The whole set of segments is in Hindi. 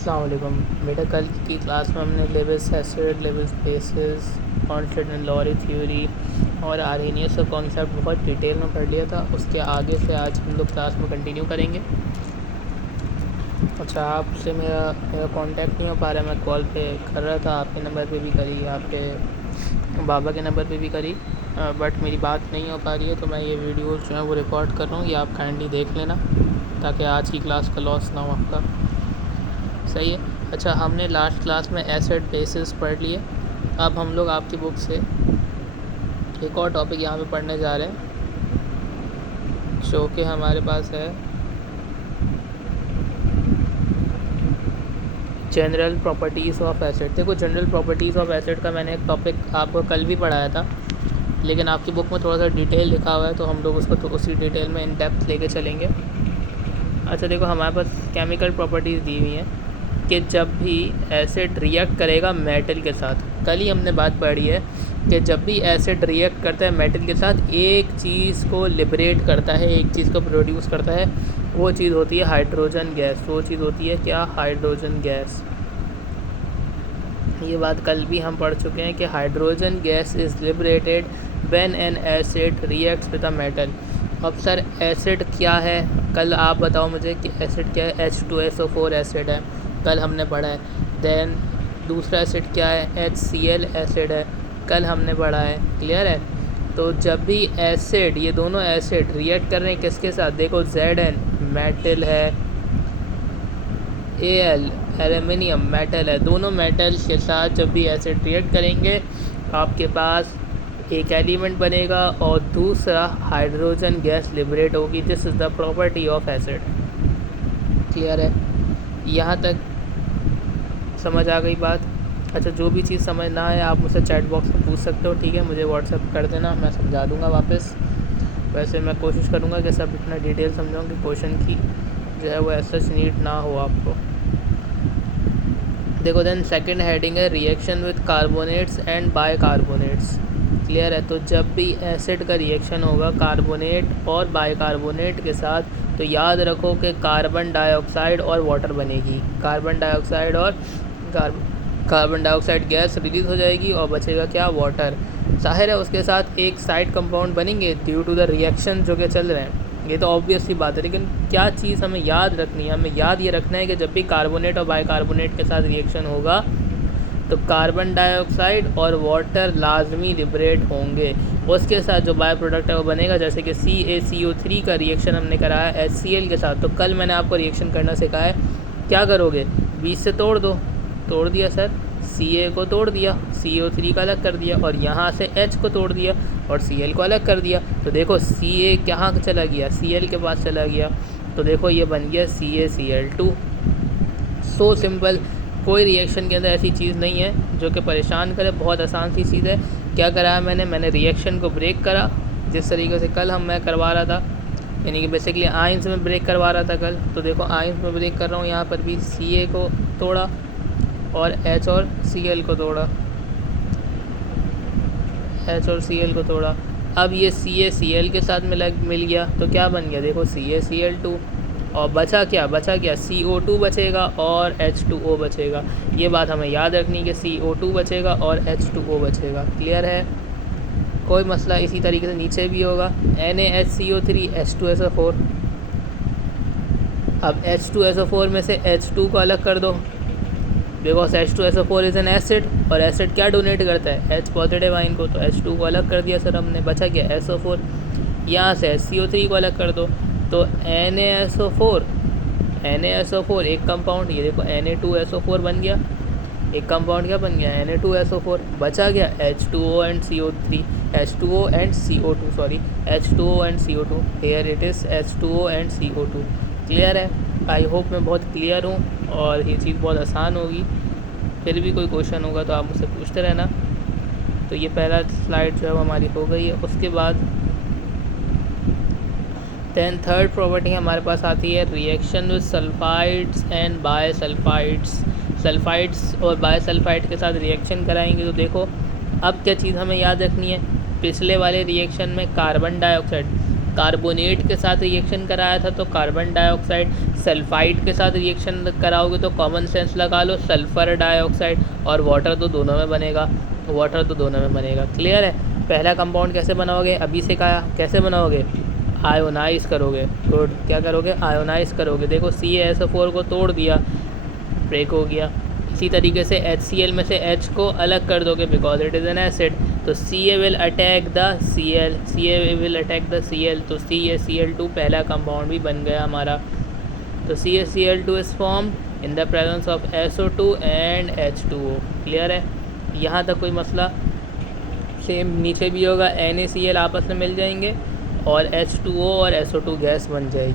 अस्सलाम वालेकुम बेटा। कल की क्लास में हमने Lewis acid, Lewis bases, constant and Lowry theory और आर्हेनियस का कॉन्सेप्ट बहुत डिटेल में पढ़ लिया था। उसके आगे से आज हम लोग क्लास में कंटिन्यू करेंगे। अच्छा, आपसे मेरा कांटेक्ट नहीं हो पा रहा है। मैं कॉल पे कर रहा था, आपके नंबर पे भी करी, आपके बाबा के नंबर पे भी करी, बट मेरी बात नहीं हो पा रही है। तो मैं ये वीडियो जो है वो रिकॉर्ड कर रहा हूँ, ये आप काइंडली देख लेना ताकि आज की क्लास का लॉस ना हो आपका। सही है। अच्छा, हमने लास्ट क्लास में एसिड बेसिस पढ़ लिए। अब हम लोग आपकी बुक से एक और टॉपिक यहाँ पे पढ़ने जा रहे हैं जो कि हमारे पास है जनरल प्रॉपर्टीज़ ऑफ एसिड। देखो, जनरल प्रॉपर्टीज़ ऑफ एसिड का मैंने एक टॉपिक आपको कल भी पढ़ाया था, लेकिन आपकी बुक में थोड़ा सा डिटेल लिखा हुआ है तो हम लोग उसको तो उसी डिटेल में इन डेप्थ लेके चलेंगे। अच्छा देखो, हमारे पास केमिकल प्रॉपर्टीज़ दी हुई हैं कि जब भी एसिड रिएक्ट करेगा मेटल के साथ, कल ही हमने बात पढ़ी है कि जब भी एसिड रिएक्ट करता है मेटल के साथ, एक चीज़ को लिबरेट करता है, एक चीज़ को प्रोड्यूस करता है। वो चीज़ होती है हाइड्रोजन गैस। वो चीज़ होती है क्या? Hydrogen gas. ये बात कल भी हम पढ़ चुके हैं कि hydrogen gas is liberated when an acid reacts with a metal. अब सर एसिड क्या है? कल आप बताओ मुझे कि एसिड क्या है। H2SO4 एसिड है, कल हमने पढ़ा है। देन दूसरा एसिड क्या है? HCl एसिड है, कल हमने पढ़ा है। क्लियर है? तो जब भी एसिड, ये दोनों एसिड रिएक्ट कर रहे हैं किसके साथ? देखो, Zn मेटल है, Al एल्युमिनियम मेटल है। दोनों मेटल के साथ जब भी एसिड रिएक्ट करेंगे आपके पास एक एलिमेंट बनेगा और दूसरा हाइड्रोजन गैस लिबरेट होगी। This is the property of acid. Clear है? यहाँ तक समझ आ गई बात? अच्छा, जो भी चीज़ समझ ना आए आप मुझसे चैट बॉक्स में पूछ सकते हो, ठीक है? मुझे व्हाट्सएप कर देना, मैं समझा दूँगा वापस। वैसे मैं कोशिश करूँगा कि सब इतना डिटेल समझाऊँ कि क्वेश्चन की जो है वो ऐसा नीड ना हो आपको। देखो, देन सेकंड हेडिंग है reaction with carbonates and bicarbonates. Clear है? तो जब भी एसिड का रिएक्शन होगा कार्बोनेट और बाइकार्बोनेट के साथ, तो याद रखो कि कार्बन डाइऑक्साइड और वाटर बनेगी। कार्बन डाइऑक्साइड और कार्बन डाइऑक्साइड गैस रिलीज़ हो जाएगी और बचेगा क्या? वाटर। जाहिर है उसके साथ एक साइड कंपाउंड बनेंगे ड्यू टू द रिएक्शन जो कि चल रहे हैं। ये तो ऑब्वियस सी बात है, लेकिन क्या चीज़ हमें याद रखनी है? हमें याद ये रखना है कि जब भी कार्बोनेट और बाइकार्बोनेट के साथ रिएक्शन होगा तो कार्बन डाइऑक्साइड और वाटर लाजमी लिबरेट होंगे। उसके साथ जो बाय प्रोडक्ट है वो बनेगा, जैसे कि CaCO3 का रिएक्शन हमने कराया HCl के साथ। तो कल मैंने आपको रिएक्शन करना सिखाया है। क्या करोगे? बीच से तोड़ दो। तोड़ दिया सर, Ca को तोड़ दिया, CO3 का अलग कर दिया, और यहाँ से H को तोड़ दिया और Cl को अलग कर दिया। तो देखो Ca कहाँ चला गया? Cl के पास चला गया। तो देखो ये बन गया CaCl2। So simple. कोई रिएक्शन के अंदर ऐसी चीज़ नहीं है जो कि परेशान करे। बहुत आसान सी चीज़ है। क्या कराया मैंने रिएक्शन को ब्रेक करा, जिस तरीके से कल मैं करवा रहा था, यानी कि बेसिकली आयंस में ब्रेक करवा रहा था कल। तो देखो आयंस में ब्रेक कर रहा हूँ। यहाँ पर भी Ca को तोड़ा और H और Cl को तोड़ा, H और Cl को तोड़ा। अब ये CaCl के साथ मिल गया तो क्या बन गया? देखो CaCl2। और बचा क्या? CO2 बचेगा और H2O बचेगा। ये बात हमें याद रखनी है कि CO2 बचेगा और H2O बचेगा। क्लियर है? कोई मसला? इसी तरीके से नीचे भी होगा NaHCO3 H2SO4। अब H2SO4 में से H2 को अलग कर दो, because H2SO4 is an acid, और एसिड क्या डोनेट करता है? H पॉजिटिव आइन को। तो H2 को अलग कर दिया सर हमने, बचा क्या? SO4। यहाँ से HCO3 को अलग कर दो तो NaSO4 एक कंपाउंड, ये देखो Na2SO4 बन गया। एक कंपाउंड क्या बन गया? Na2SO4। बचा गया H2O and CO3, H2O and CO2, sorry H2O and CO2। Here it is H2O and CO2। Clear है? आई होप मैं बहुत क्लियर हूँ और ये चीज़ बहुत आसान होगी। फिर भी कोई क्वेश्चन होगा तो आप मुझसे पूछते रहना। तो ये पहला स्लाइड जो है वो हमारी हो गई है। उसके बाद देन थर्ड प्रॉपर्टी हमारे पास आती है reaction with sulphides and bisulphides. Sulphides और बायसल्फाइड के साथ रिएक्शन कराएंगे। तो देखो अब क्या चीज़ हमें याद रखनी है? पिछले वाले रिएक्शन में कार्बन डाइऑक्साइड, कार्बोनेट के साथ रिएक्शन कराया था तो कार्बन डाइऑक्साइड, सल्फाइड के साथ रिएक्शन कराओगे तो कॉमन सेंस लगा लो सल्फ़र डाइऑक्साइड, और वाटर तो दोनों में बनेगा, क्लियर है। पहला कंपाउंड कैसे बनाओगे, अभी से कहा कैसे बनाओगे, आयोनाइज करोगे। गुड, क्या करोगे, आयोनाइज करोगे। देखो CaSO4 को तोड़ दिया, ब्रेक हो गया। इसी तरीके से HCl में से H को अलग कर दोगे because it is an acid, तो Ca will attack the Cl, तो CaCl2 पहला कंपाउंड भी बन गया हमारा। तो CaCl2 is formed in the presence of SO2 and H2O। Clear है, यहाँ तक कोई मसला। सेम नीचे भी होगा, NaCl आपस में मिल जाएंगे और H2O और SO2 गैस बन जाएगी।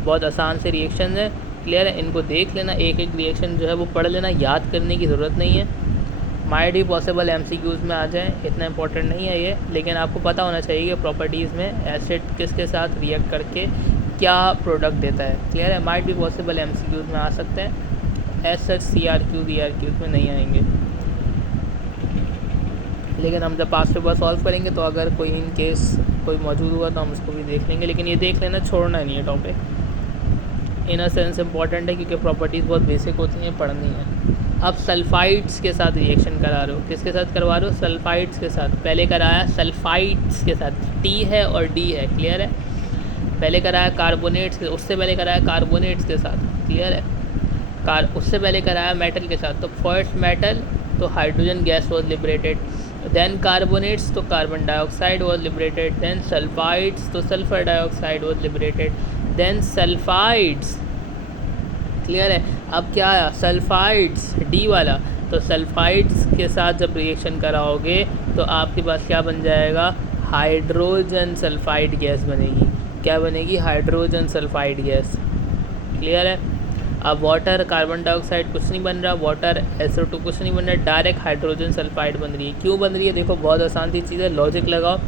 बहुत आसान से रिएक्शन है, क्लियर है। इनको देख लेना, एक एक रिएक्शन जो है वो पढ़ लेना, याद करने की ज़रूरत नहीं है। माइट भी पॉसिबल MCQs में आ जाएँ, इतना इंपॉर्टेंट नहीं है ये, लेकिन आपको पता होना चाहिए कि प्रॉपर्टीज़ में एसिड किसके साथ रिएक्ट करके क्या प्रोडक्ट देता है। क्लियर है, माइट भी पॉसिबल MCQs में आ सकते हैं, एज सच CRQ DRQs में नहीं आएंगे। लेकिन हम जब पास पेपर सॉल्व करेंगे तो अगर कोई इन केस कोई मौजूद हुआ तो हम उसको भी देख लेंगे, लेकिन ये देख लेना, छोड़ना नहीं है topic. In a sense important है क्योंकि प्रॉपर्टीज़ बहुत बेसिक होती हैं, पढ़नी है। अब सल्फाइड्स के साथ रिएक्शन करा रहे हो, किसके साथ करवा रहे हो, सल्फाइड्स के साथ। पहले कराया सल्फाइड्स के साथ, T है और D है, क्लियर है। पहले कराया कार्बोनेट्स के, उससे पहले कराया कार्बोनेट्स के साथ, क्लियर है। उससे पहले कराया मेटल के साथ, तो फर्स्ट मेटल तो hydrogen gas was liberated, then carbonates तो carbon dioxide was liberated, then sulfides तो sulphur dioxide was liberated, then sulfides, clear है। अब क्या आया, सल्फाइड्स, D वाला, तो सल्फाइड्स के साथ जब रिएक्शन कराओगे तो आपके पास क्या बन जाएगा, हाइड्रोजन सल्फाइड गैस बनेगी। क्या बनेगी, हाइड्रोजन सल्फाइड गैस, क्लियर है। अब वाटर, कार्बन डाइऑक्साइड कुछ नहीं बन रहा, वाटर SO2 कुछ नहीं बन रहा, डायरेक्ट हाइड्रोजन सल्फाइड बन रही है। क्यों बन रही है, देखो बहुत आसान सी चीज़ है, लॉजिक लगाओ।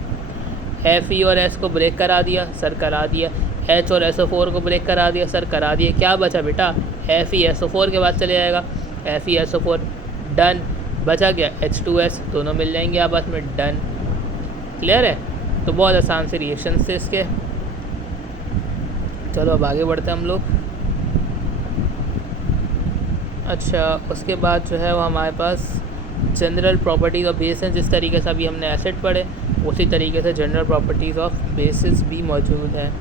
Fe और S को ब्रेक करा दिया, सर करा दिया। H और SO4 को ब्रेक करा दिया, सर करा दिया। क्या बचा बेटा, FeSO4 के बाद चले जाएगा, FeSO4 डन। बचा क्या, H2S, दोनों मिल जाएंगे आपस में, डन। क्लियर है, तो बहुत आसान से रिएक्शन थे इसके। चलो अब आगे बढ़ते हैं हम लोग। अच्छा, उसके बाद जो है वो हमारे पास जनरल प्रॉपर्टीज़ ऑफ बेस हैं। जिस तरीके से अभी हमने एसिड पढ़े उसी तरीके से जनरल प्रॉपर्टीज़ ऑफ बेसिस भी मौजूद हैं।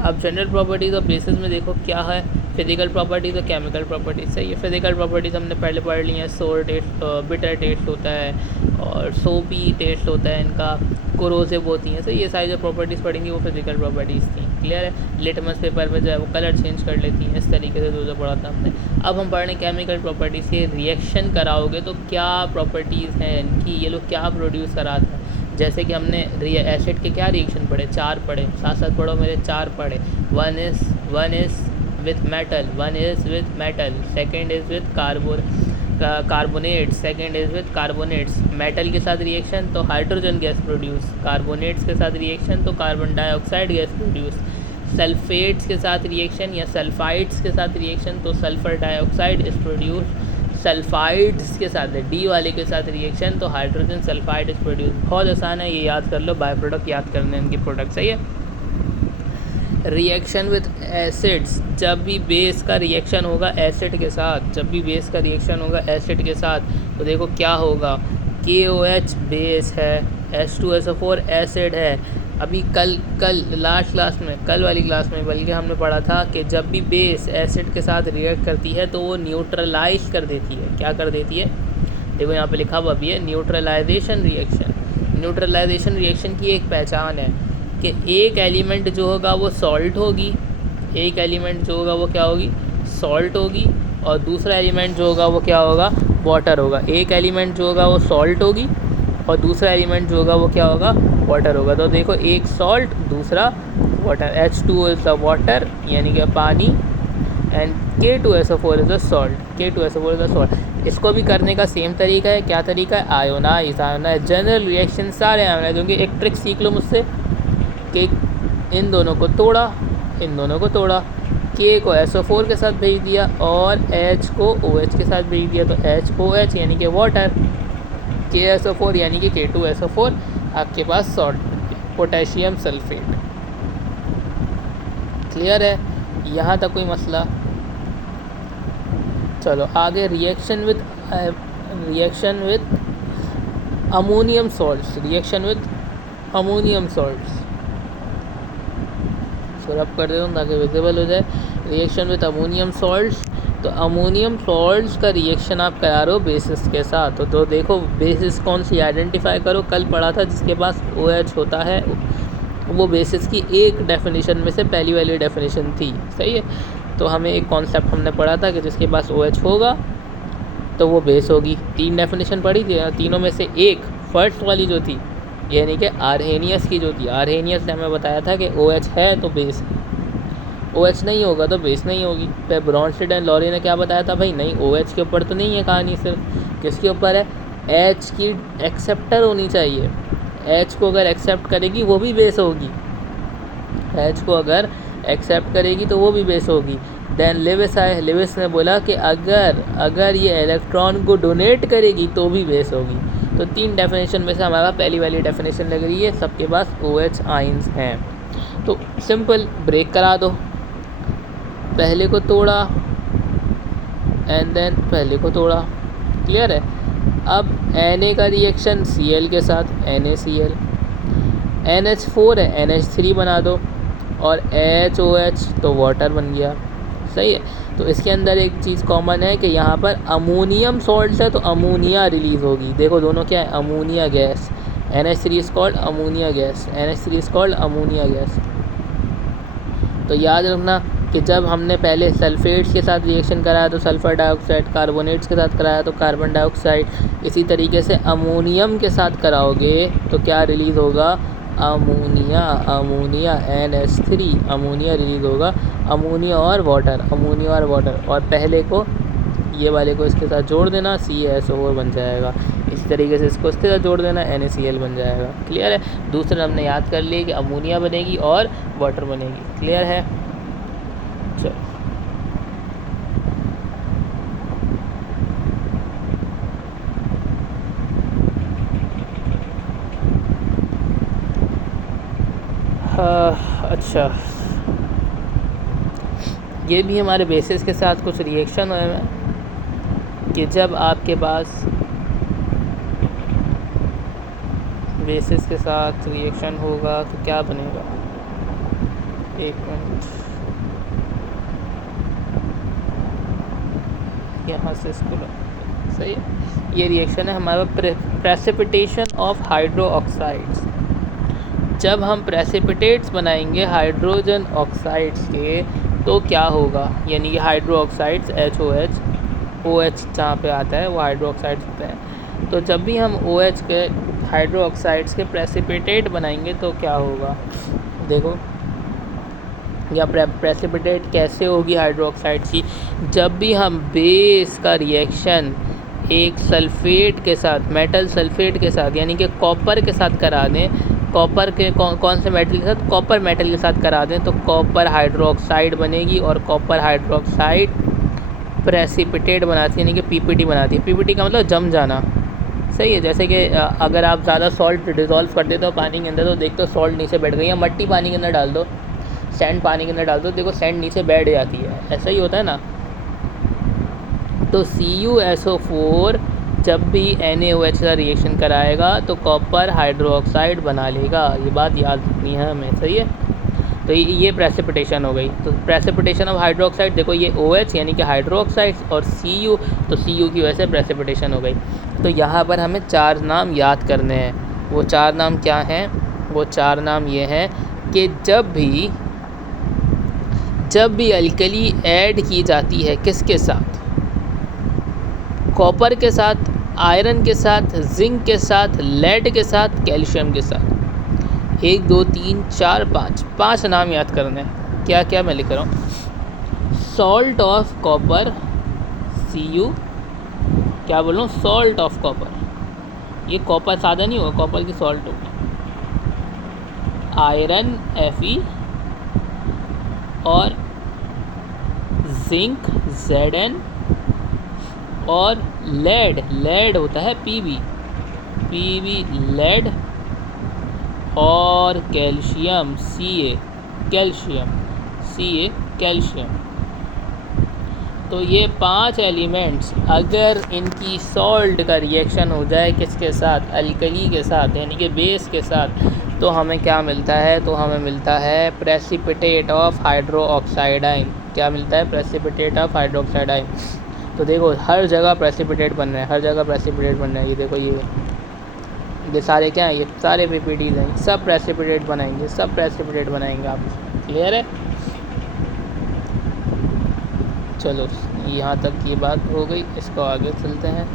अब जनरल प्रॉपर्टीज़ ऑफ बेसिस में देखो क्या है, फिज़िकल प्रॉपर्टीज़ और केमिकल प्रॉपर्टीज़ है। ये फिज़िकल प्रॉपर्टीज़ हमने पहले पढ़ ली हैं, सोर टेस्ट, बिटर टेस्ट होता है और सोपी टेस्ट होता है इनका, कोरोसिव होती हैं। तो ये सारी जो प्रॉपर्टीज़ पढ़ेंगी वो फिज़िकल प्रॉपर्टीज़ थी, क्लियर है। लिटमस पेपर में जो है वो कलर चेंज कर लेती हैं, इस तरीके से जो पढ़ा था हमने। अब हम पढ़ रहे हैं केमिकल प्रॉपर्टीज़ से। रिएक्शन कराओगे तो क्या प्रॉपर्टीज़ हैं इनकी, ये लोग क्या प्रोड्यूस कराते हैं। जैसे कि हमने एसिड के क्या रिएक्शन पढ़े, 4 पढ़े, साथ साथ पढ़ो मेरे, 4 पढ़े। One is with metal, one is with metal, second is with carbonates, second is with carbonates। Metal के साथ रिएक्शन तो हाइड्रोजन गैस प्रोड्यूस, कार्बोनेट्स के साथ रिएक्शन तो carbon dioxide gas produce, sulphates के साथ रिएक्शन या सल्फाइड्स के साथ रिएक्शन तो sulphur dioxide is produce, sulphides के साथ D वाले के साथ रिएक्शन तो हाइड्रोजन सल्फाइड इज प्रोड्यूस। बहुत आसान है, ये याद कर लो, बाय प्रोडक्ट याद करने इनकी प्रोडक्ट, सही है। रिएक्शन विथ एसिड्स, जब भी बेस का रिएक्शन होगा एसिड के साथ, तो देखो क्या होगा, KOH बेस है, H2SO4 एसिड है। अभी कल लास्ट क्लास में, कल वाली क्लास में बल्कि हमने पढ़ा था कि जब भी बेस एसिड के साथ रिएक्ट करती है तो वो न्यूट्रलाइज कर देती है। क्या कर देती है, देखो यहाँ पे लिखा हुआ भी है, न्यूट्रलाइजेशन रिएक्शन। न्यूट्रलाइजेशन रिएक्शन की एक पहचान है कि एक एलिमेंट जो होगा वो सॉल्ट होगी, एक एलिमेंट जो होगा वो क्या होगी, सॉल्ट होगी, और दूसरा एलिमेंट जो होगा वो क्या होगा, वाटर होगा। एक एलिमेंट जो होगा वो सॉल्ट होगी और दूसरा एलिमेंट जो होगा वो क्या होगा, वाटर होगा। तो देखो एक सॉल्ट दूसरा water, H2O is the water यानी कि पानी, and K2SO4 is the salt. इसको भी करने का सेम तरीका है, क्या तरीका है, आयोनाइज। जनरल रिएक्शन सारे आयोनाइज होंगे। एक ट्रिक सीख लो मुझसे कि इन दोनों को तोड़ा, K को SO4 के साथ भेज दिया और H को OH के साथ भेज दिया, तो HOH यानी कि वाटर, KSO4 यानी कि K2SO4 आपके पास सॉल्ट। Potassium sulphate. क्लियर है, यहाँ तक कोई मसला? चलो आगे, reaction with ammonium salts, reaction with ammonium salts, रब कर देता हूँ ताकि विजिबल हो जाए। रिएक्शन विथ अमोनियम सॉल्ट्स, तो अमोनियम सॉल्ट्स का रिएक्शन आप करा रहे हो बेसिस के साथ। तो देखो बेसिस कौन सी आइडेंटिफाई करो, कल पढ़ा था जिसके पास OH होता है वो बेसिस की एक डेफिनेशन में से पहली वाली डेफिनेशन थी, सही है। तो हमें एक कॉन्सेप्ट हमने पढ़ा था कि जिसके पास OH होगा तो वो बेस होगी। 3 डेफिनेशन पढ़ी थी, तीनों में से एक फर्स्ट वाली जो थी, यानी कि आर्हेनियस की जो थी, आर्हेनियस ने हमें बताया था कि OH है तो बेस है, OH नहीं होगा तो बेस नहीं होगी। फिर ब्रॉन्स्टेड एंड लॉरी ने क्या बताया था, भाई नहीं OH के ऊपर तो नहीं है कहानी, सिर्फ किसके ऊपर है, H की एक्सेप्टर होनी चाहिए। H को अगर एक्सेप्ट करेगी वो भी बेस होगी, H को अगर एक्सेप्ट करेगी तो वो भी बेस होगी। देन लिविस ने बोला कि अगर ये इलेक्ट्रॉन को डोनेट करेगी तो भी बेस होगी। तो 3 डेफिनेशन में से हमारा पहली वाली डेफिनेशन लग रही है, सबके पास OH आइंस हैं। तो सिंपल ब्रेक करा दो, पहले को तोड़ा एंड देन पहले को तोड़ा। क्लियर है। अब Na का रिएक्शन Cl के साथ NaCl, NH4 है NH3 बना दो, और HOH तो वाटर बन गया, सही है। तो इसके अंदर एक चीज़ कॉमन है कि यहाँ पर अमोनियम सॉल्ट है तो अमोनिया रिलीज़ होगी। देखो दोनों क्या है, ammonia gas, NH3 is called ammonia gas, NH3 is called ammonia gas. तो याद रखना कि जब हमने पहले सल्फेट्स के साथ रिएक्शन कराया तो सल्फ़र डाइऑक्साइड, कार्बोनेट्स के साथ कराया तो कार्बन डाइऑक्साइड, इसी तरीके से अमोनियम के साथ कराओगे तो क्या रिलीज़ होगा, अमोनिया, NH3 अमोनिया रिलीज़ होगा, अमोनिया और वाटर, और पहले को ये वाले को इसके साथ जोड़ देना, CaSO4 बन जाएगा। इसी तरीके से इसको इसके साथ जोड़ देना, NaCl बन जाएगा। क्लियर है। दूसरा हमने याद कर लिया कि अमोनिया बनेगी और वाटर बनेगी। क्लियर है। चलो अच्छा, ये भी हमारे बेसिस के साथ कुछ रिएक्शन है कि जब आपके पास बेसिस के साथ रिएक्शन होगा तो क्या बनेगा, एक मिनट, यहाँ से इसको सही है। ये रिएक्शन है हमारा प्रेसिपिटेशन ऑफ हाइड्रो ऑक्साइड्स। जब हम प्रेसिपिटेट्स बनाएंगे हाइड्रोजन ऑक्साइड्स के तो क्या होगा, यानी कि हाइड्रो ऑक्साइड्स HOH, OH जहाँ पे आता है वो हाइड्रो ऑक्साइड्स होते हैं। तो जब भी हम OH के हाइड्रो ऑक्साइड्स के प्रेसिपिटेट बनाएंगे तो क्या होगा, देखो या प्रेसिपिटेट कैसे होगी हाइड्रो ऑक्साइड्स की, जब भी हम बेस का रिएक्शन एक सल्फ़ेट के साथ, मेटल सल्फ़ेट के साथ यानी कि कॉपर के साथ करा दें, कॉपर के कौन से मेटल के साथ, कॉपर मेटल के साथ करा दें तो कॉपर हाइड्रोक्साइड बनेगी, और कॉपर हाइड्रोक्साइड प्रेसिपिटेट बनाती है, यानी कि PPT बनाती है। PPT का मतलब जम जाना, सही है। जैसे कि अगर आप ज़्यादा सॉल्ट डिज़ोल्व कर देते हो पानी के अंदर तो देखते हो सॉल्ट नीचे बैठ गई, या मट्टी पानी के अंदर डाल दो, सैंड पानी के अंदर डाल दो, देखो सैंड नीचे बैठ जाती है, ऐसा ही होता है ना। तो CuSO4 जब भी NaOH का रिएक्शन कराएगा तो कॉपर हाइड्रोक्साइड बना लेगा, ये बात याद रखनी है हमें, सही है। तो ये प्रेसिपिटेशन हो गई। तो प्रेसिपिटेशन ऑफ हाइड्रोक्साइड, देखो ये OH यानी कि हाइड्रोक्साइड्स, और Cu तो Cu की वजह से प्रेसिपिटेशन हो गई। तो यहाँ पर हमें 4 नाम याद करने हैं। वो 4 नाम क्या हैं, वो 4 नाम ये हैं कि जब भी अल्कली ऐड की जाती है किसके साथ, कॉपर के साथ, आयरन के साथ, जिंक के साथ, लेड के साथ, कैल्शियम के साथ, 1 2 3 4 5 नाम याद करने हैं। क्या क्या मैं लिख रहा हूँ, सॉल्ट ऑफ कॉपर Cu, क्या बोल रहा हूँ, सॉल्ट ऑफ कॉपर, ये कॉपर सादा नहीं होगा, कॉपर की सॉल्ट होगी, आयरन Fe, और जिंक Zn, और लेड होता है Pb लेड, और calcium Ca, calcium Ca, calcium. तो ये 5 एलिमेंट्स अगर इनकी सॉल्ट का रिएक्शन हो जाए किसके साथ, अल्कली के साथ, यानी कि बेस के साथ, तो हमें क्या मिलता है, तो हमें मिलता है precipitate of hydro oxide ion. क्या मिलता है, precipitate of hydro oxide ion. तो देखो हर जगह प्रेसिपिटेट बन रहे हैं, हर जगह प्रेसिपिटेट बन रहे हैं। ये देखो ये सारे क्या हैं, ये सारे पीपीटीज हैं, सब प्रेसिपिटेट बनाएंगे, सब प्रेसिपिटेट बनाएंगे आप। क्लियर है? चलो यहाँ तक की बात हो गई, इसको आगे चलते हैं।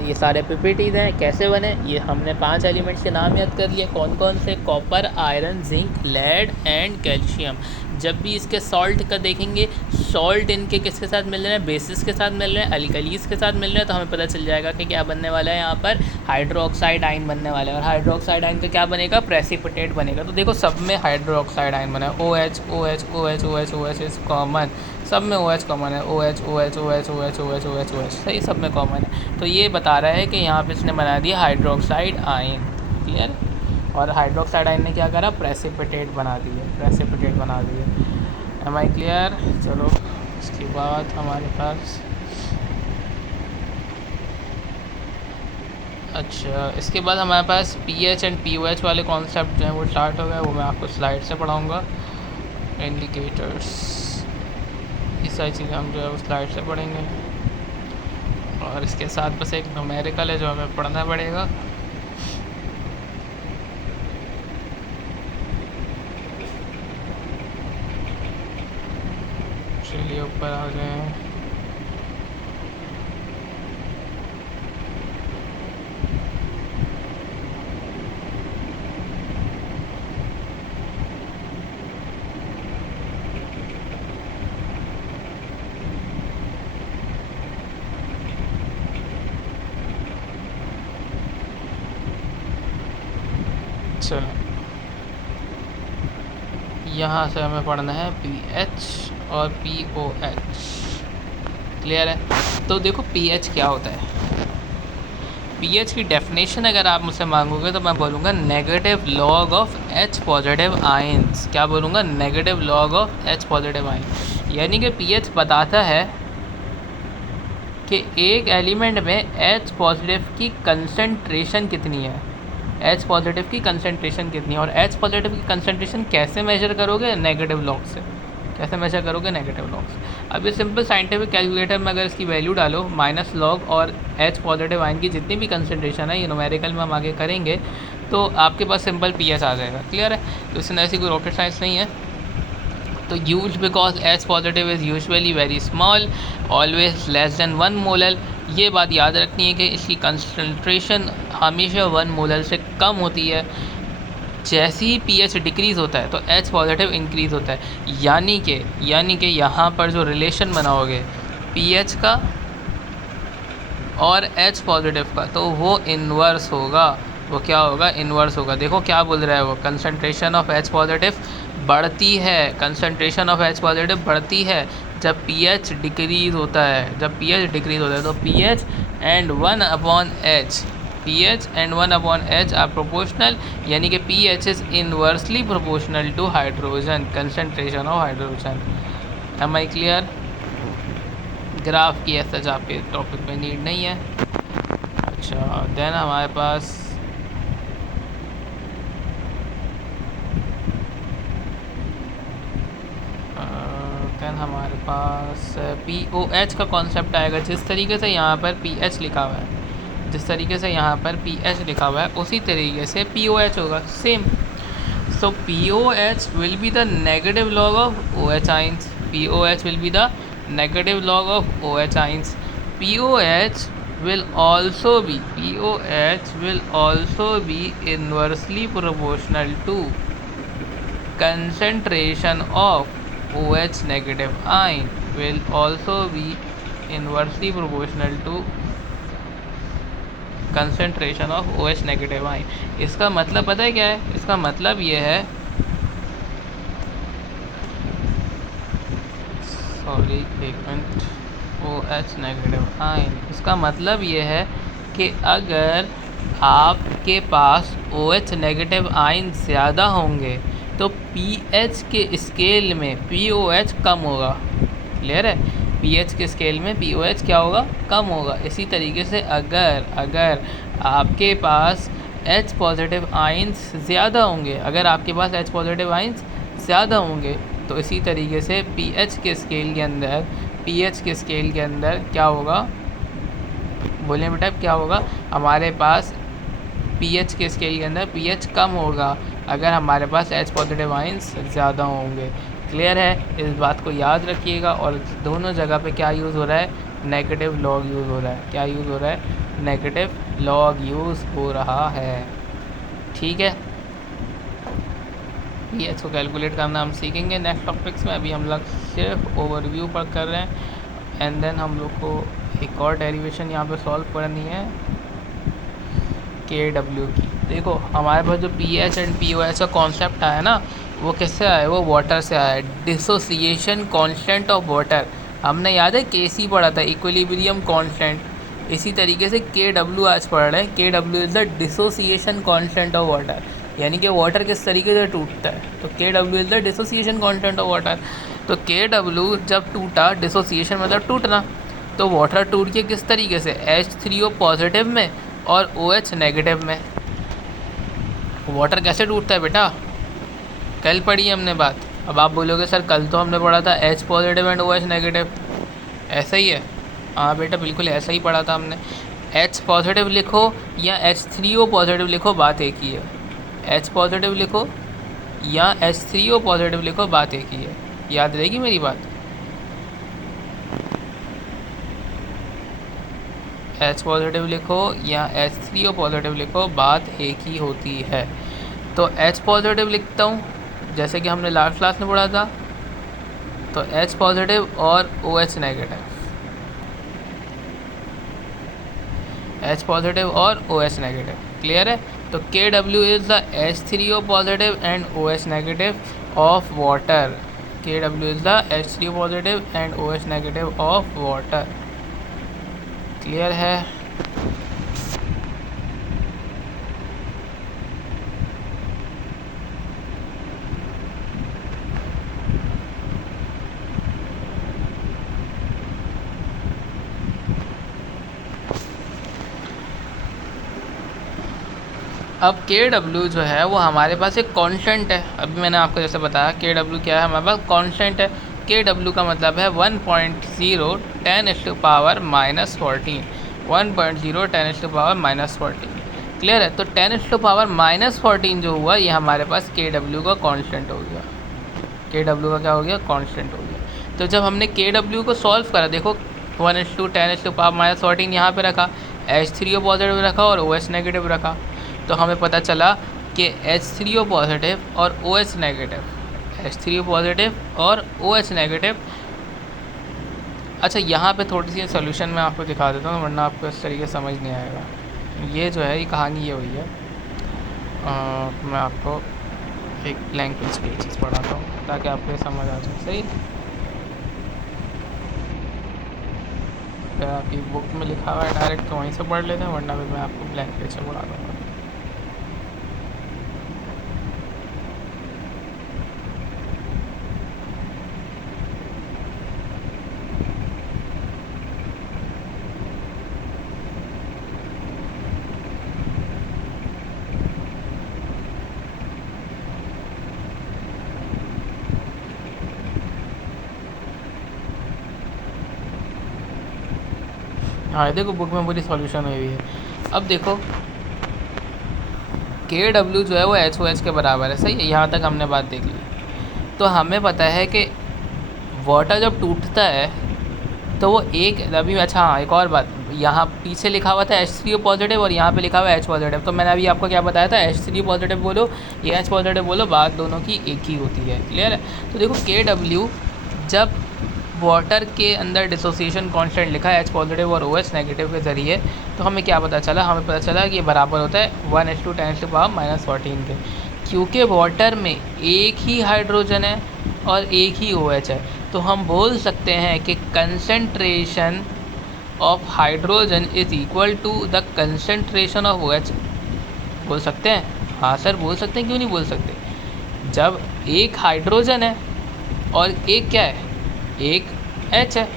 ये सारे पीपीटीज हैं, कैसे बने, ये हमने 5 एलिमेंट्स के नाम याद कर लिए। कौन कौन से, copper, iron, zinc, lead and calcium. जब भी इसके सॉल्ट का देखेंगे, सॉल्ट इनके किसके साथ मिल रहे हैं, बेसिस के साथ मिल रहे हैं, अल्कलीज के साथ मिल रहे हैं, तो हमें पता चल जाएगा कि क्या बनने वाला है, यहाँ पर हाइड्रोक्साइड आयन बनने वाला है। और हाइड्रोक्साइड आयन का क्या बनेगा, प्रेसिपिटेट बनेगा। तो देखो सब में हाइड्रोक्साइड आयन बना है, OH OH OH OH OH is common, सब में OH कॉमन है, OH OH OH OH OH OH OH, सही, सब में कॉमन है। तो ये बता रहा है कि यहाँ पे इसने बना दिया हाइड्रोक्साइड आयन। क्लियर? और हाइड्रोक्साइड आयन ने क्या करा, प्रेसिपिटेट बना दिए, प्रेसिपिटेट बना दिए। Am I clear? चलो इसके बाद हमारे पास, अच्छा इसके बाद हमारे पास pH एंड pOH वाले कॉन्सेप्ट जो हैं वो स्टार्ट हो गए, वो मैं आपको स्लाइड से पढ़ाऊँगा। इंडिकेटर्स, ये सारी चीज़ें हम जो है वो स्लाइड से पढ़ेंगे। और इसके साथ बस एक न्यूमेरिकल है जो हमें पढ़ना पड़ेगा। चलिए ऊपर आ जाएं। चलो यहाँ से हमें पढ़ना है pH और pOH। क्लियर है? तो देखो pH क्या होता है। pH की डेफिनेशन अगर आप मुझसे मांगोगे तो मैं बोलूँगा negative log of H positive ions. क्या बोलूँगा? Negative log of H positive ion. यानी कि pH बताता है कि एक एलिमेंट में H पॉजिटिव की कंसंट्रेशन कितनी है, H पॉजिटिव की कंसंट्रेशन कितनी है। और H पॉजिटिव की कंसंट्रेशन कैसे मेजर करोगे? नेगेटिव लॉग से। कैसे मेजर करोगे? नेगेटिव लॉग से। अब ये सिंपल साइंटिफिक कैलकुलेटर में अगर इसकी वैल्यू डालो माइनस लॉग और H पॉजिटिव आयन की जितनी भी कंसंट्रेशन है, ये न्यूमेरिकल में हम आगे करेंगे, तो आपके पास सिंपल pH आ जाएगा। क्लियर है? तो इसमें ऐसी कोई रॉकेट साइंस नहीं है। तो use because H positive is usually very small, always less than 1 molar. ये बात याद रखनी है कि इसकी कंसंट्रेशन हमेशा 1 मोलर से कम होती है। जैसे ही pH डिक्रीज़ होता है तो H पॉजिटिव इंक्रीज़ होता है। यानी कि यहाँ पर जो रिलेशन बनाओगे pH का और H पॉजिटिव का, तो वो इन्वर्स होगा। वो क्या होगा? इन्वर्स होगा। देखो क्या बोल रहा है वो, कंसंट्रेशन ऑफ H पॉजिटिव बढ़ती है, कंसंट्रेशन ऑफ H पॉजिटिव बढ़ती है जब pH डिक्रीज़ होता है। जब pH डिक्रीज़ होता है तो pH and 1/H, pH and 1/H are proportional, यानी कि pH is inversely proportional to hydrogen, concentration of hydrogen. Am I clear? Graph की ऐसा जो आपके टॉपिक में नीड नहीं है। अच्छा देन हमारे पास POH का कॉन्सेप्ट आएगा। जिस तरीके से यहाँ पर pH लिखा हुआ है, जिस तरीके से यहाँ पर pH लिखा हुआ है, उसी तरीके से POH होगा, same. So POH will be the negative log of OH ions. POH will be the negative log of OH ions. POH will also be inversely proportional to concentration of OH negative ion, will also be inversely proportional to concentration of OH negative ion. इसका मतलब पता है क्या है? इसका मतलब ये है, सॉरी एक मिनट, OH नेगेटिव आयन। इसका मतलब ये है कि अगर आपके पास OH नेगेटिव आयन ज़्यादा होंगे तो pH के स्केल में POH कम होगा। क्लियर है? pH के स्केल में POH क्या होगा? कम होगा। इसी तरीके से अगर आपके पास H पॉजिटिव आयन्स ज़्यादा होंगे, अगर आपके पास H पॉजिटिव आयन्स ज़्यादा होंगे तो इसी तरीके से pH के स्केल के अंदर क्या होगा? बोलिए बेटा क्या होगा? हमारे पास pH के स्केल के अंदर pH कम होगा अगर हमारे पास H पॉजिटिव आयन्स ज़्यादा होंगे। क्लियर है? इस बात को याद रखिएगा। और दोनों जगह पे क्या यूज़ हो रहा है? नेगेटिव लॉग यूज़ हो रहा है। क्या यूज़ हो रहा है? नेगेटिव लॉग यूज़ हो रहा है। ठीक है, pH को कैलकुलेट करना हम सीखेंगे नेक्स्ट टॉपिक्स में। अभी हम लोग सिर्फ ओवरव्यू पर कर रहे हैं एंड देन हम लोग को एक और डेरिवेशन यहाँ पे सॉल्व करनी है KW की। देखो हमारे पास जो pH एंड POH का कॉन्सेप्ट आया ना, वो किससे आया है? वो वाटर से आया है। Dissociation constant of water. हमने याद है KC पढ़ा था, इक्विलिब्रियम कांस्टेंट। इसी तरीके से KW आज पढ़ रहे हैं। KW is the dissociation constant of water, यानी कि वाटर किस तरीके से टूटता है। तो KW is the dissociation constant of water. तो KW जब टूटा, डिसोसिएशन मतलब टूटना, तो वाटर टूट के किस तरीके से? H3O पॉजिटिव में और OH नेगेटिव में। वाटर कैसे टूटता है बेटा? कल पढ़ी हमने बात। अब आप बोलोगे सर कल तो हमने पढ़ा था H positive and OH negative. ऐसा ही है? हाँ बेटा बिल्कुल ऐसा ही पढ़ा था हमने। H पॉजिटिव लिखो या H3O पॉजिटिव लिखो, बात एक ही है। H पॉजिटिव लिखो या H3O पॉजिटिव लिखो, बात एक ही है। याद रहेगी मेरी बात? H पॉजिटिव लिखो या H3O पॉजिटिव लिखो, बात एक ही होती है। तो H पॉजिटिव लिखता हूँ जैसे कि हमने लास्ट क्लास में पढ़ा था, तो H पॉजिटिव और OH नेगेटिव, H पॉजिटिव और OH नेगेटिव। क्लियर है? तो KW is the H3O positive and OH negative of water. KW is the H3O positive and OH negative of water. Clear है? अब KW जो है वो हमारे पास एक कांस्टेंट है। अभी मैंने आपको जैसे बताया KW क्या है, हमारे पास कांस्टेंट है। KW का मतलब है 1.0 10⁻⁻14। 1.0 10⁻⁻14। क्लियर है? तो 10⁻⁻14 जो हुआ ये हमारे पास KW का कांस्टेंट हो गया। KW का क्या हो गया? कांस्टेंट हो गया। तो जब हमने KW को सॉल्व करा, देखो 1:10⁻⁻14 यहाँ पे रखा, H3O पॉजिटिव रखा और OH नेगेटिव रखा, तो हमें पता चला कि H3O पॉजिटिव और OH नेगेटिव, H3O पॉजिटिव और OH नेगेटिव। अच्छा यहाँ पे थोड़ी सी सोल्यूशन मैं आपको दिखा देता हूँ, वरना आपको इस तरीके समझ नहीं आएगा। ये जो है ये कहानी ये हुई है, मैं आपको एक ब्लैंक पेज पे चीज़ पढ़ाता हूँ ताकि आपको ये समझ आ जाए। सही? अगर आपकी बुक में लिखा हुआ है डायरेक्ट तो वहीं से पढ़ लेते हैं, वरना भी मैं आपको ब्लैंक पेज से पढ़ा दूँगा। हाँ देखो बुक में पूरी सॉल्यूशन हुई है। अब देखो KW जो है वो HOH के बराबर है। सही है? यहाँ तक हमने बात देख ली। तो हमें पता है कि वाटर जब टूटता है तो वो एक अभी, अच्छा हाँ एक और बात, यहाँ पीछे लिखा हुआ था H3O पॉजिटिव और यहाँ पे लिखा हुआ है H पॉजिटिव। तो मैंने अभी आपको क्या बताया था? H3O पॉजिटिव बोलो या H पॉजिटिव बोलो, बात दोनों की एक ही होती है। क्लियर है? तो देखो KW जब वाटर के अंदर डिसोसिएशन कांस्टेंट लिखा है H पॉजिटिव और OH नेगेटिव के ज़रिए, तो हमें क्या पता चला? हमें पता चला कि ये बराबर होता है 1:10⁻⁻14 के, क्योंकि वाटर में एक ही हाइड्रोजन है और एक ही OH है। तो हम बोल सकते हैं कि concentration of hydrogen is equal to the concentration of OH। बोल सकते हैं? हाँ सर बोल सकते हैं, क्यों नहीं बोल सकते। जब एक हाइड्रोजन है और एक क्या है, एक H है।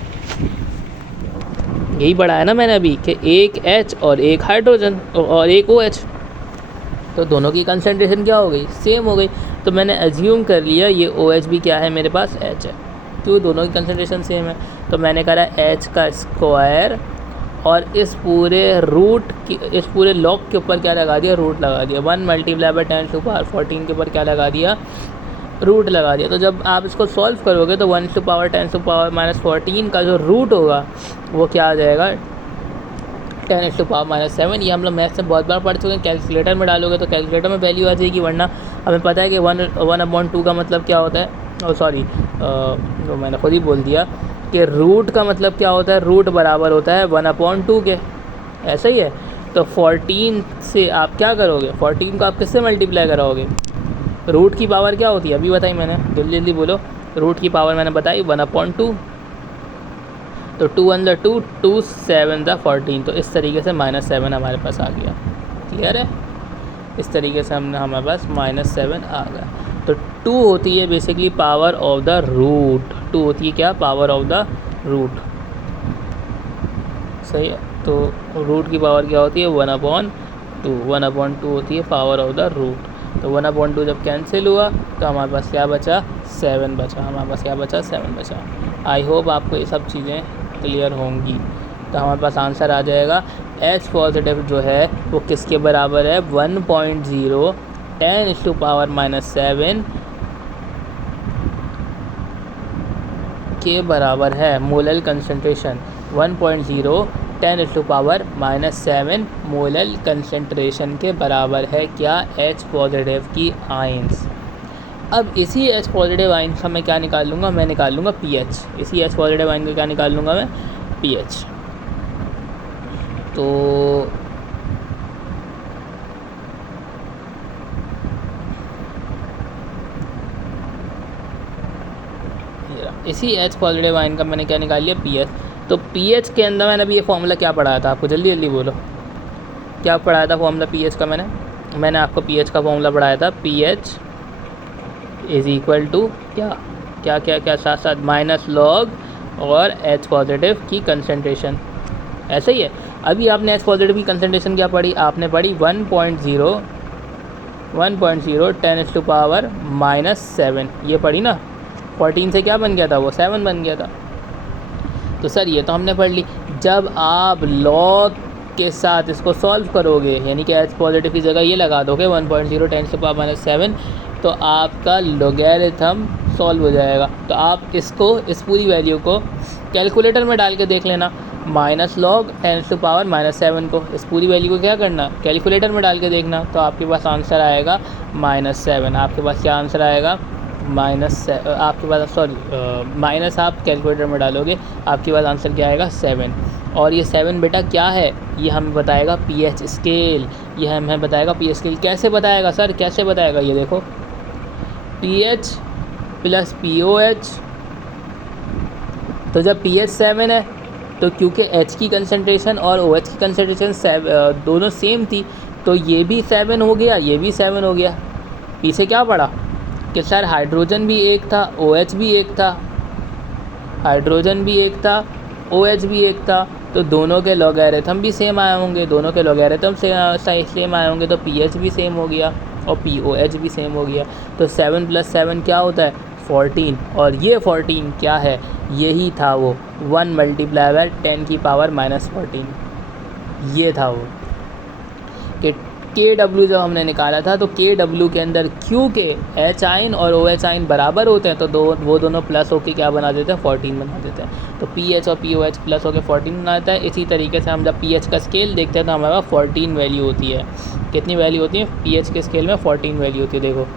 यही पढ़ा है ना मैंने अभी कि एक H और एक हाइड्रोजन और एक OH, तो दोनों की कंसंट्रेशन क्या हो गई, सेम हो गई। तो मैंने एज्यूम कर लिया ये OH भी क्या है मेरे पास, H है, क्यों दोनों की कंसंट्रेशन सेम है। तो मैंने करा H का स्क्वायर और इस पूरे रूट की, इस पूरे लॉग के ऊपर क्या लगा दिया, रूट लगा दिया। 1 मल्टीप्लाई बाई 10⁻14 के ऊपर क्या लगा दिया, रूट लगा दिया। तो जब आप इसको सॉल्व करोगे तो 1⁻10⁻−14 का जो रूट होगा वो क्या आ जाएगा, 10⁻−7। ये हम लोग मैथ्स में बहुत बार पढ़ चुके हैं। कैलकुलेटर में डालोगे तो कैलकुलेटर में वैल्यू आ जाएगी, वरना हमें पता है कि 1/2 का मतलब क्या होता है, सॉरी तो मैंने खुद ही बोल दिया कि रूट का मतलब क्या होता है, रूट बराबर होता है 1/2 के, ऐसा ही है। तो 14 से आप क्या करोगे, 14 को आप किससे मल्टीप्लाई कराओगे, रूट की पावर क्या होती है अभी बताई मैंने, जल्दी जल्दी बोलो। रूट की पावर मैंने बताई 1/2, तो 2 1 2 2 7 14, तो इस तरीके से -7 हमारे पास आ गया। क्लियर है? इस तरीके से हमारे पास -7 आ गया। तो 2 होती है basically power of the root, 2 होती है क्या, पावर ऑफ द रूट। सही है। तो रूट की पावर क्या होती है, 1/2, 1/2 होती है पावर ऑफ द रूट। तो 1/2 जब कैंसिल हुआ तो हमारे पास क्या बचा, 7 बचा। हमारे पास क्या बचा, 7 बचा। आई होप आपको ये सब चीज़ें क्लियर होंगी। तो हमारे पास आंसर आ जाएगा H पॉजिटिव जो है वो किसके बराबर है, 1.0 10⁻⁻7 के बराबर है। मोलल कंसंट्रेशन 1.0 10⁻⁻7 मोलल कंसंट्रेशन के बराबर है क्या, H पॉजिटिव की आयंस। अब इसी H पॉजिटिव आयन का मैं क्या निकाल लूँगा, मैं निकाल लूँगा pH। इसी H पॉजिटिव आयन का क्या निकाल लूँगा मैं, pH। तो इसी H पॉजिटिव आयन का मैंने क्या निकाल लिया, pH। तो pH के अंदर मैंने अभी ये फॉर्मूला क्या पढ़ाया था आपको, जल्दी जल्दी बोलो, क्या पढ़ाया था फॉर्मूला pH का। मैंने आपको pH का फॉर्मूला पढ़ाया था, pH इज़ इक्वल टू क्या क्या क्या क्या साथ साथ माइनस लॉग और H पॉजिटिव की कंसंट्रेशन, ऐसा ही है। अभी आपने H पॉजिटिव की कंसंट्रेशन क्या पढ़ी, आपने पढ़ी 1.0 10⁻⁻7, ये पढ़ी ना। 14 से क्या बन गया था, वो 7 बन गया था। तो सर ये तो हमने पढ़ ली। जब आप लॉग के साथ इसको सॉल्व करोगे, यानी कि H पॉजिटिव की जगह ये लगा दोगे 1.0 10⁻⁻7, तो आपका लोगैरिथम सॉल्व हो जाएगा। तो आप इसको, इस पूरी वैल्यू को कैलकुलेटर में डाल के देख लेना, माइनस लॉग 10⁻⁻7 को, इस पूरी वैल्यू को क्या करना, कैलकुलेटर में डाल के देखना, तो आपके पास आंसर आएगा -7। आपके पास क्या आंसर आएगा, आपके पास माइनस आप कैलकुलेटर में डालोगे, आपके पास आंसर क्या आएगा, 7। और ये 7 बेटा क्या है, ये हमें बताएगा pH स्केल। ये हमें बताएगा pH स्केल। कैसे बताएगा सर, कैसे बताएगा, ये देखो pH प्लस POH। तो जब pH 7 है तो क्योंकि H की कंसंट्रेशन और OH की कंसंट्रेशन दोनों सेम थी, तो ये भी 7 हो गया, ये भी 7 हो गया। पीछे क्या पड़ा कि सर हाइड्रोजन भी एक था, OH भी एक था, हाइड्रोजन भी एक था, OH भी एक था, तो दोनों के लॉगैरिथम भी सेम आए होंगे, दोनों के लॉगैरिथम सेम आए होंगे, तो pH भी सेम हो गया और POH भी सेम हो गया। तो 7 + 7 क्या होता है, 14। और ये 14 क्या है, यही था वो 1 × 10⁻⁻14, ये था वो कि KW जब हमने निकाला था तो KW के अंदर Q के H आयन और OH आयन बराबर होते हैं, तो वो दोनों प्लस होके क्या बना देते हैं, 14 बना देते हैं। तो PH और POH प्लस होकर 14 बनाता है। इसी तरीके से हम जब PH का स्केल देखते हैं तो हमारे पास 14 वैल्यू होती है। कितनी वैल्यू होती है PH के स्केल में, 14 वैल्यू होती है। देखो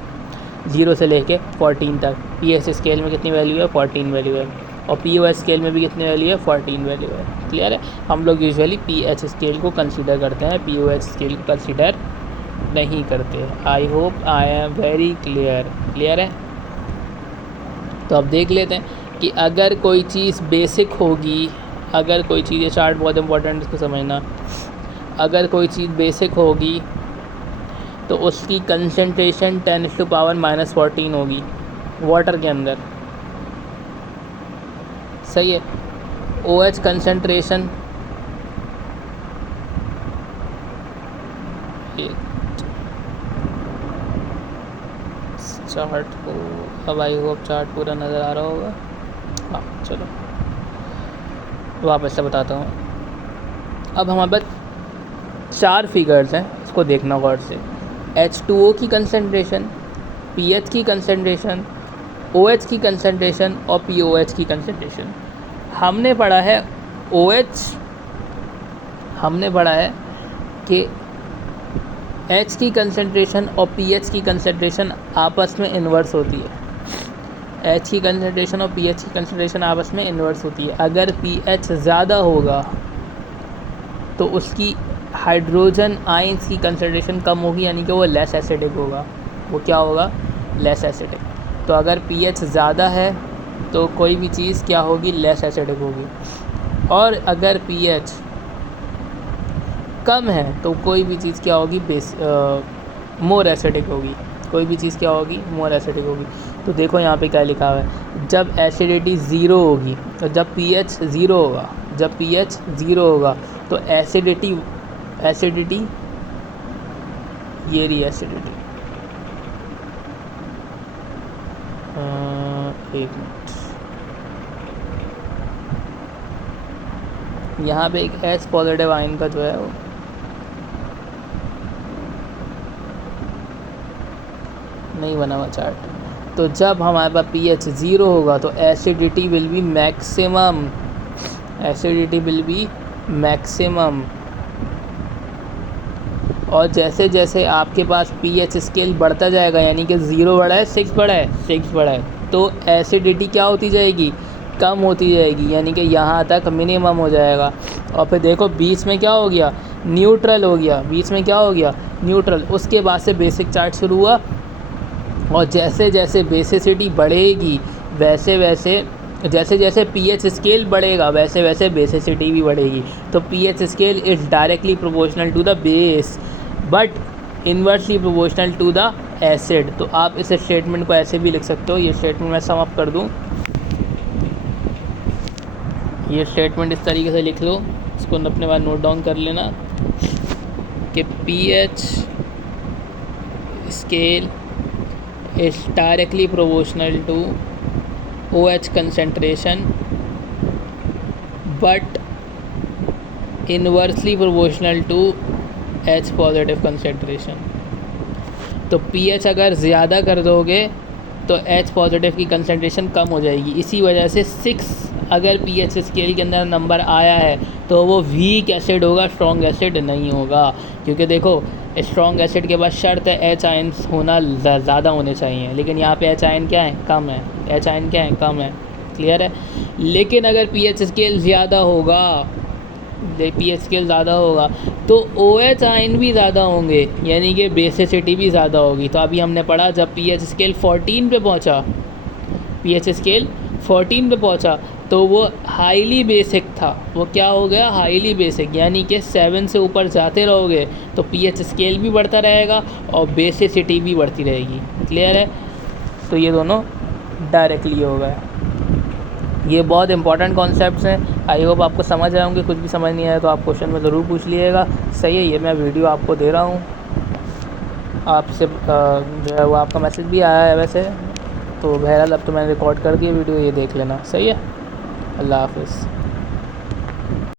0 से लेके 14 तक PH स्केल में कितनी वैल्यू है, 14 वैल्यू है। और POH स्केल में भी कितनी वैल्यू है, 14 वैल्यू है। क्लियर है। हम लोग यूजुअली PH स्केल को कंसीडर करते हैं, POH स्केल को कंसीडर नहीं करते। I hope I am very clear. Clear है। तो अब देख लेते हैं कि अगर कोई चीज़ बेसिक होगी, अगर कोई चीज़, ये चार्ट बहुत इंपॉर्टेंट है, इसको समझना, अगर कोई चीज़ बेसिक होगी तो उसकी कंसंट्रेशन 10⁻⁻14 होगी वाटर के अंदर, सही है। OH कंसंट्रेशन, चार्ट को, अब आई होप चार्ट पूरा नज़र आ रहा होगा। हाँ चलो वापस से बताता हूँ। अब हमारे पास 4 फिगर्स हैं, इसको देखना गौर से। H2O की कंसंट्रेशन, pH की कंसंट्रेशन, OH की कंसंट्रेशन और POH की कंसंट्रेशन। हमने पढ़ा है OH, हमने पढ़ा है कि H की कंसंट्रेशन और pH की कंसंट्रेशन आपस में इन्वर्स होती है। H की कंसंट्रेशन और pH की कंसंट्रेशन आपस में इन्वर्स होती है। अगर pH ज़्यादा होगा तो उसकी हाइड्रोजन आयंस की कंसंट्रेशन कम होगी, यानी कि वो लेस एसिडिक होगा। वो क्या होगा? Less acidic. तो अगर pH ज़्यादा है तो कोई भी चीज़ क्या होगी? लेस एसिडिक होगी। और अगर pH कम है तो कोई भी चीज़ क्या होगी? मोर एसिडिक होगी। कोई भी चीज़ क्या होगी? मोर एसिडिक होगी। तो देखो यहाँ पे क्या लिखा हुआ है, जब एसिडिटी ज़ीरो होगी और जब pH ज़ीरो होगा, जब pH ज़ीरो होगा तो एसिडिटी ये रही एसिडिटी, एक मिनट, यहाँ पे एक H पॉजिटिव आयन का जो है वो नहीं बना हुआ चार्ट। तो जब हमारे पास pH ज़ीरो होगा तो acidity will be maximum, acidity will be maximum. और जैसे जैसे आपके पास pH स्केल बढ़ता जाएगा, यानी कि 0 बढ़ा है, 6 बढ़ा है, 6 बढ़ा है, तो एसिडिटी क्या होती जाएगी? कम होती जाएगी, यानी कि यहाँ तक मिनिमम हो जाएगा। और फिर देखो बीच में क्या हो गया? न्यूट्रल हो गया। बीच में क्या हो गया? न्यूट्रल। उसके बाद से बेसिक चार्ट शुरू हुआ, और जैसे जैसे बेसिसिटी बढ़ेगी वैसे वैसे, जैसे जैसे pH स्केल बढ़ेगा वैसे वैसे बेसिसिटी भी बढ़ेगी। तो pH scale is directly proportional to the base but inversely proportional to the acid. तो आप इस स्टेटमेंट को ऐसे भी लिख सकते हो। ये स्टेटमेंट मैं सम अप कर दूँ, ये स्टेटमेंट इस तरीके से लिख लो, इसको अपने बाद नोट डाउन कर लेना कि pH scale is directly proportional to OH concentration but inversely proportional to H positive concentration। तो pH अगर ज़्यादा कर दोगे तो H पॉजिटिव की कंसंट्रेशन कम हो जाएगी। इसी वजह से 6 अगर pH स्केल के अंदर नंबर आया है तो वो वीक एसिड होगा, स्ट्रॉन्ग एसिड नहीं होगा। क्योंकि देखो स्ट्रॉन्ग एसिड के बाद शर्त है H आयन्स होना ज़्यादा होने चाहिए, लेकिन यहाँ पे H आयन क्या है? कम है। H आयन क्या है? कम है। क्लियर है? लेकिन अगर pH स्केल ज़्यादा होगा, pH स्केल ज़्यादा होगा तो OH आयन भी ज़्यादा होंगे, यानी कि बेसिसिटी भी ज़्यादा होगी। तो अभी हमने पढ़ा जब pH स्केल 14 पे पहुँचा, pH स्केल 14 पे पहुँचा तो वो हाईली बेसिक था। वो क्या हो गया? हाईली बेसिक, यानी कि 7 से ऊपर जाते रहोगे तो pH स्केल भी बढ़ता रहेगा और बेसिसिटी भी बढ़ती रहेगी। क्लियर है? तो ये दोनों डायरेक्टली हो गए। ये बहुत इंपॉर्टेंट कॉन्सेप्ट्स हैं। आई होप आपको समझ आए होंगे। कुछ भी समझ नहीं आया तो आप क्वेश्चन में ज़रूर पूछ लीजिएगा। सही है, ये मैं वीडियो आपको दे रहा हूँ, आपसे जो है वो आपका मैसेज भी आया है वैसे, तो बहरहाल अब तो मैंने रिकॉर्ड कर दिया वीडियो, ये देख लेना। सही है, अल्लाह हाफ़िज़।